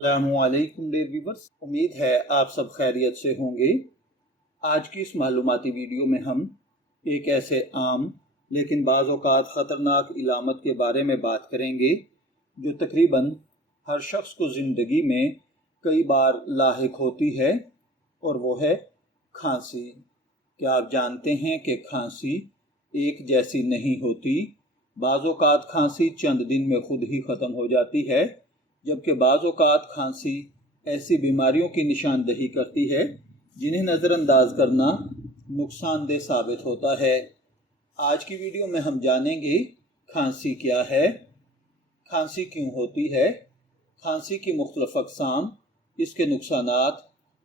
अस्सलामुअलैकुम dear viewers, उम्मीद है आप सब खैरियत से होंगे। आज की इस मालूमाती वीडियो में हम एक ऐसे आम लेकिन बाज़ औक़ात ख़तरनाक इलामत के बारे में बात करेंगे जो तकरीबन हर शख्स को ज़िंदगी में कई बार लाहिक होती है, और वो है खांसी। क्या आप जानते हैं कि खांसी एक जैसी नहीं होती? बाज़ औक़ात खांसी चंद दिन में खुद ही ख़त्म हो जाती है, जबकि बाज़ औक़ात खांसी ऐसी बीमारियों की निशानदही करती है जिन्हें नज़रअंदाज करना नुकसानदेह साबित होता है। आज की वीडियो में हम जानेंगे खांसी क्या है, खांसी क्यों होती है, खांसी की मुख्तलिफ अक़साम, इसके नुकसानात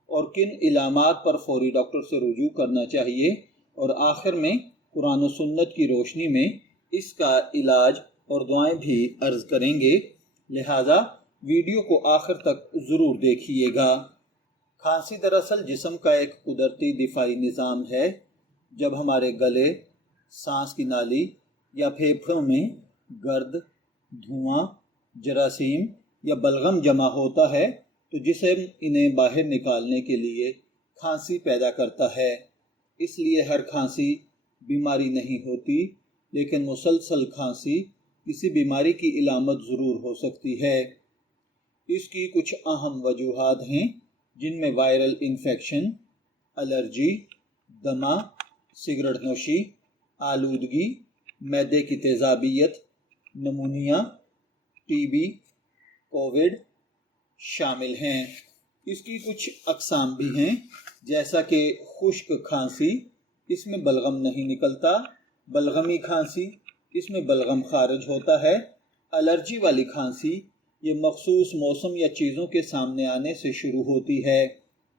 और किन इलामात पर फौरी डॉक्टर से रुजू करना चाहिए, और आखिर में कुरान और सुन्नत की रोशनी में इसका इलाज और दुआएं भी अर्ज़ करेंगे। लिहाजा वीडियो को आखिर तक ज़रूर देखिएगा। खांसी दरअसल जिस्म का एक कुदरती दिफाई निज़ाम है। जब हमारे गले, सांस की नाली या फेफड़ों में गर्द, धुआं, जरासीम या बलगम जमा होता है तो जिस्म इन्हें बाहर निकालने के लिए खांसी पैदा करता है। इसलिए हर खांसी बीमारी नहीं होती, लेकिन मुसलसल खांसी किसी बीमारी की इलामत ज़रूर हो सकती है। इसकी कुछ अहम वजूहात हैं, जिनमें वायरल इन्फेक्शन, एलर्जी, दमा, सिगरेट नोशी, आलूदगी, मैदे की तेज़ाबियत, नमूनिया, टीबी, कोविड शामिल हैं। इसकी कुछ अक़साम भी हैं, जैसा कि खुश्क खांसी, इसमें बलगम नहीं निकलता, बलगमी खांसी, इसमें बलगम खारिज होता है, एलर्जी वाली खांसी, ये मखसूस मौसम या चीज़ों के सामने आने से शुरू होती है।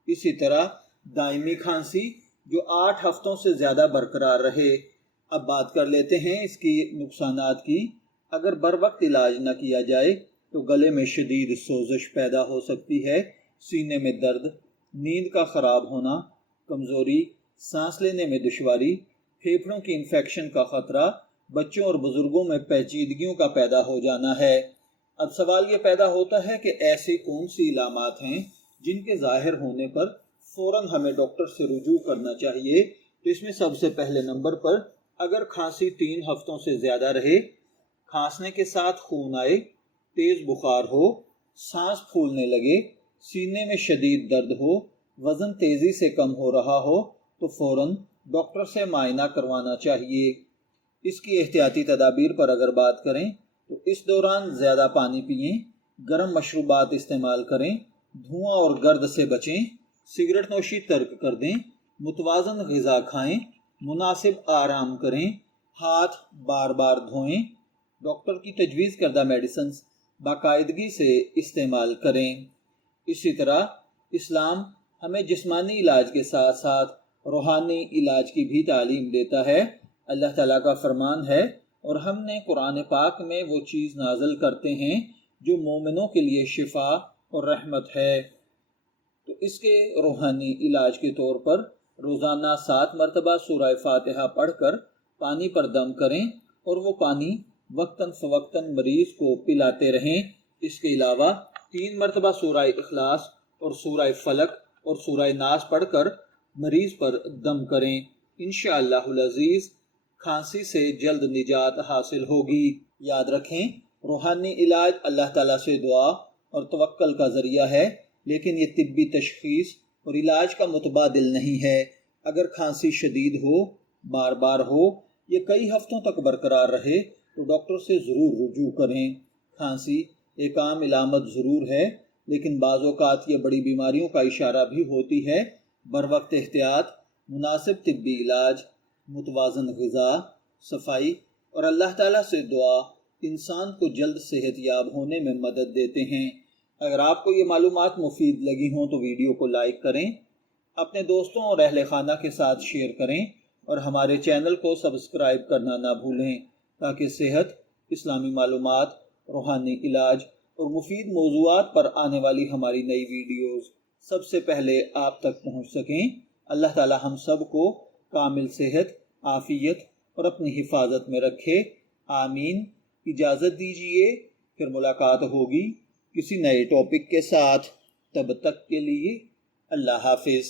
इसी तरह दायमी खांसी जो 8 हफ्तों से ज़्यादा बरकरार रहे। अब बात कर लेते हैं इसकी नुकसानात की। अगर बर वक्त इलाज न किया जाए तो गले में शदीद सोजश पैदा हो सकती है, सीने में दर्द, नींद का ख़राब होना, कमज़ोरी, सांस लेने में दुश्वारी, फेफड़ों की इन्फेक्शन का ख़तरा, बच्चों और बुज़ुर्गों में पेचीदगियों का पैदा हो जाना है। अब सवाल ये पैदा होता है कि ऐसी कौन सी इलामात हैं जिनके ज़ाहिर होने पर फ़ौरन हमें डॉक्टर से रुजू करना चाहिए। तो इसमें सबसे पहले नंबर पर, अगर खांसी 3 हफ्तों से ज़्यादा रहे, खांसने के साथ खून आए, तेज़ बुखार हो, सांस फूलने लगे, सीने में शदीद दर्द हो, वज़न तेज़ी से कम हो रहा हो, तो फ़ौरन डॉक्टर से मायना करवाना चाहिए। इसकी एहतियाती तदाबीर पर अगर बात करें तो इस दौरान ज़्यादा पानी पिएं, गर्म मशरूबात इस्तेमाल करें, धुआं और गर्द से बचें, सिगरेट नोशी तर्क कर दें, मुतवाज़न ग़िज़ा खाएं, मुनासिब आराम करें, हाथ बार बार धोएं, डॉक्टर की तजवीज़ करदा मेडिसिन बाकायदगी से इस्तेमाल करें। इसी तरह इस्लाम हमें जिस्मानी इलाज के साथ साथ रूहानी इलाज की भी तालीम देता है। अल्लाह ताला का फरमान है, और हमने कुरान पाक में वो चीज़ नाज़िल करते हैं जो मोमिनों के लिए शिफा और रहमत है। तो इसके रूहानी इलाज के तौर पर रोज़ाना 7 मरतबा सूरह फातिहा पढ़कर पानी पर दम करें, और वो पानी वक्तन फ़वक्तन मरीज़ को पिलाते रहें। इसके अलावा 3 मरतबा सूरह इखलास और सूरह फलक और सूरह नास पढ़कर मरीज़ पर दम करें। इंशाअल्लाहुल अज़ीज़ खांसी से जल्द निजात हासिल होगी। याद रखें, रूहानी इलाज अल्लाह ताला से दुआ और तवक्कल का ज़रिया है, लेकिन ये तिब्बी तशख़ीस और इलाज का मुतबादिल नहीं है। अगर खांसी शदीद हो, बार बार हो, ये कई हफ्तों तक बरकरार रहे तो डॉक्टर से ज़रूर रुजू करें। खांसी एक आम इलामत ज़रूर है, लेकिन बाज़ औक़ात ये बड़ी बीमारियों का इशारा भी होती है। बर वक्त एहतियात, मुनासिब तिब्बी इलाज, मुतवाज़न ग़िज़ा, सफाई और अल्लाह ताला से दुआ इंसान को जल्द सेहतयाब होने में मदद देते हैं। अगर आपको ये मालूमात मुफीद लगी हों तो वीडियो को लाइक करें, अपने दोस्तों और अहले खाना के साथ शेयर करें, और हमारे चैनल को सब्सक्राइब करना ना भूलें, ताकि सेहत, इस्लामी मालूमात, रूहानी इलाज और मुफीद मौज़ूआत पर आने वाली हमारी नई वीडियोज़ सबसे पहले आप तक पहुँच सकें। अल्लाह ताला हम सब को कामिल सेहत, आफ़ियत और अपनी हिफाजत में रखे। आमीन। इजाज़त दीजिए, फिर मुलाकात होगी کسی نئے ٹاپک کے ساتھ۔ تب تک کے لیے اللہ حافظ۔